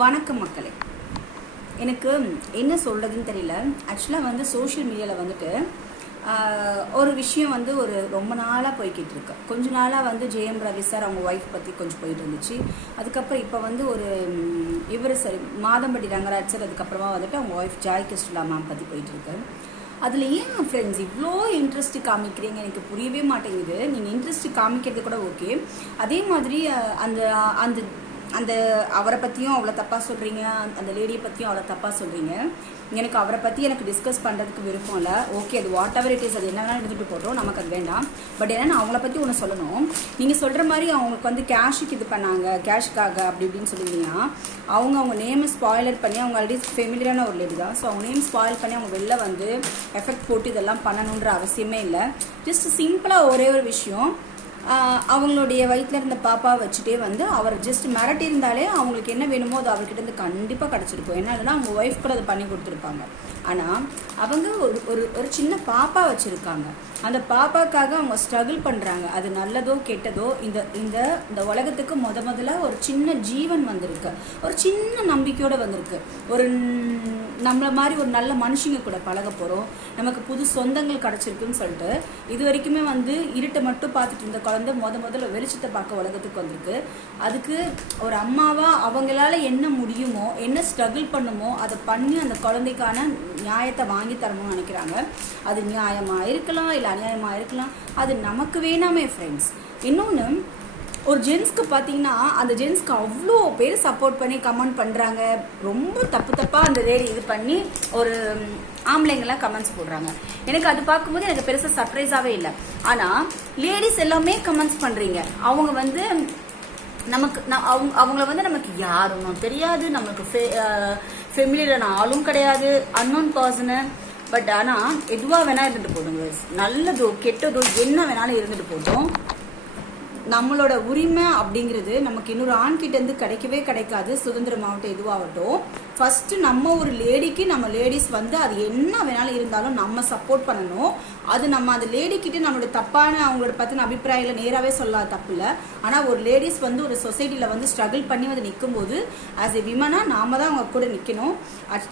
வணக்கம் மக்களே. எனக்கு என்ன சொல்கிறதுன்னு தெரியல. ஆக்சுவலாக வந்து சோஷியல் மீடியாவில் வந்துட்டு ஒரு விஷயம் வந்து ரொம்ப நாளாக போய்கிட்டு இருக்கு. கொஞ்ச நாளாக வந்து ஜெயம் ரவி சார் அவங்க ஒய்ஃப் பற்றி கொஞ்சம் போயிட்டு இருந்துச்சு. அதுக்கப்புறம் இப்போ வந்து இவர் சரி மாதம்பட்டி ரங்கராஜ் சார், அதுக்கப்புறமா வந்துட்டு அவங்க ஒய்ஃப் ஜாய் கிருஷ்ணா மேம் பற்றி போயிட்டுருக்கு. அதில் ஏன் ஃப்ரெண்ட்ஸ் இவ்வளோ இன்ட்ரெஸ்ட் காமிக்கிறீங்க எனக்கு புரியவே மாட்டேங்குது. நீங்கள் இன்ட்ரெஸ்ட் காமிக்கிறது கூட ஓகே, அதே மாதிரி அந்த அந்த அந்த அவரை பற்றியும் அவ்வளோ தப்பாக சொல்கிறீங்க, அந்த லேடியை பற்றியும் அவ்வளோ தப்பாக சொல்கிறீங்க. எனக்கு அவரை பற்றி எனக்கு டிஸ்கஸ் பண்ணுறதுக்கு விருப்பம் இல்லை. ஓகே, அது வாட் எவர் இட் இஸ், அது என்னென்னா எடுத்துகிட்டு போட்டோம், நமக்கு அது வேண்டாம். பட் ஏன்னா அவங்கள பற்றி ஒன்று சொல்லணும். நீங்கள் சொல்கிற மாதிரி அவங்களுக்கு வந்து கேஷுக்கு இது பண்ணாங்க, கேஷுக்காக அப்படி இப்படின்னு சொல்லியிருந்தீங்கன்னா அவங்க நேமை ஸ்பாயிலர் பண்ணி, அவங்க ஆல்ரெடி ஃபெமிலியரான ஒரு லேடி தான். ஸோ அவங்க நேம் ஸ்பாயில் பண்ணி அவங்க வெளில வந்து எஃபெக்ட் போட்டு இதெல்லாம் பண்ணணுன்ற அவசியமே இல்லை. ஜஸ்ட் சிம்பிளாக ஒரே ஒரு விஷயம், அவங்களுடைய வயிற்றில் இருந்த பாப்பா வச்சுட்டே வந்து அவர் ஜஸ்ட் மிரட்டி இருந்தாலே அவங்களுக்கு என்ன வேணுமோ அது அவர்கிட்ட இருந்து கண்டிப்பாக கிடச்சிருக்கும். என்ன இல்லைன்னா அவங்க ஒய்ஃப் கூட அதை பண்ணி கொடுத்துருப்பாங்க. ஆனால் அவங்க ஒரு சின்ன பாப்பா வச்சுருக்காங்க. அந்த பாப்பாக்காக அவங்க ஸ்ட்ரகிள் பண்ணுறாங்க. அது நல்லதோ கெட்டதோ இந்த இந்த இந்த உலகத்துக்கு முதல்ல ஒரு சின்ன ஜீவன் வந்திருக்கு, ஒரு சின்ன நம்பிக்கையோடு வந்திருக்கு. நம்மளை மாதிரி ஒரு நல்ல மனுஷங்க கூட பழக போகிறோம், நமக்கு புது சொந்தங்கள் கிடச்சிருக்குன்னு சொல்லிட்டு இது வரைக்குமே வந்து இருட்டை மட்டும் பார்த்துட்டு இருந்த குழந்தை முதல்ல வெளிச்சத்தை பார்க்க உலகத்துக்கு வந்திருக்கு. அதுக்கு ஒரு அம்மாவாக அவங்களால என்ன முடியுமோ, என்ன ஸ்ட்ரகிள் பண்ணுமோ அதை பண்ணி அந்த குழந்தைக்கான நியாயத்தை வாங்கி தரணும்னு நினைக்கிறாங்க. அது நியாயமாக இருக்கலாம், இல்லை அநியாயமாக இருக்கலாம், அது நமக்கு வேணாமே ஃப்ரெண்ட்ஸ். இன்னொன்று, ஒரு ஜென்ஸ்க்கு பார்த்தீங்கன்னா அந்த ஜென்ஸ்க்கு அவ்வளோ பேர் சப்போர்ட் பண்ணி கமெண்ட் பண்ணுறாங்க. ரொம்ப தப்பாக அந்த லேடி இது பண்ணி ஒரு ஆம்பளைங்கெல்லாம் கமெண்ட்ஸ் போடுறாங்க. எனக்கு அது பார்க்கும்போது எனக்கு பெருசாக சர்ப்ரைஸாகவே இல்லை. ஆனால் லேடிஸ் எல்லாமே கமெண்ட்ஸ் பண்ணுறீங்க. அவங்க வந்து நமக்கு அவங்கள வந்து நமக்கு யாரும் தெரியாது, நமக்கு ஃபெமிலியரான ஆளும் கிடையாது, அன்னோன் பர்சனு. பட் ஆனால் எதுவாக வேணால் இருந்துட்டு போதுங்க, நல்லதோ கெட்டதோ என்ன வேணாலும் இருந்துட்டு போதும். நம்மளோட உரிமை அப்படிங்கிறது நமக்கு இன்னொரு ஆண்கிட்டேருந்து கிடைக்கவே கிடைக்காது. சுதந்திரமாகட்டும் எதுவாகட்டும், ஃபஸ்ட்டு நம்ம ஒரு லேடிக்கு நம்ம லேடிஸ் வந்து அது என்ன வேணாலும் இருந்தாலும் நம்ம சப்போர்ட் பண்ணணும். அது நம்ம அந்த லேடிக்கிட்ட நம்மளோட தப்பான அவங்களோட பற்றின அபிப்பிராயங்களை நேராகவே சொல்லாத தப்பு இல்லை. ஆனால் ஒரு லேடிஸ் வந்து ஒரு சொசைட்டியில் வந்து ஸ்ட்ரகிள் பண்ணி வந்து நிற்கும்போது ஆஸ் எ விமனாக நாம தான் அவங்க கூட நிற்கணும்.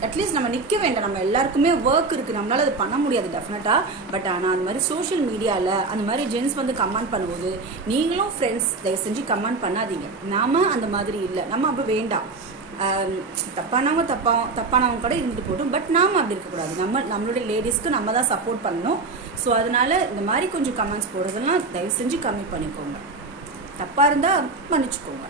அட்லீஸ்ட் நம்ம நிற்க வேண்டாம். நம்ம எல்லாருக்குமே ஒர்க் இருக்குது, நம்மளால் அது பண்ண முடியாது டெஃபினட்டாக. பட் ஆனால் அந்த மாதிரி சோஷியல் மீடியாவில் அந்த மாதிரி ஜென்ஸ் வந்து கமெண்ட் பண்ணும்போது நீங்களும் ஃப்ரெண்ட்ஸ் தயவு செஞ்சு கமெண்ட் பண்ணாதீங்க. நாம அந்த மாதிரி இல்லை, நம்ம அப்படி வேண்டாம். தப்பானவங்க கூட இருந்துட்டு போட்டும், பட் நாம அப்படி இருக்கக்கூடாது. நம்மளுடைய லேடிஸ்க்கு நம்ம தான் சப்போர்ட் பண்ணணும். ஸோ அதனால இந்த மாதிரி கொஞ்சம் கமெண்ட்ஸ் போடுறதெல்லாம் தயவு செஞ்சு கம்மி பண்ணிக்கோங்க. தப்பாக இருந்தால் மன்னிச்சுக்கோங்க.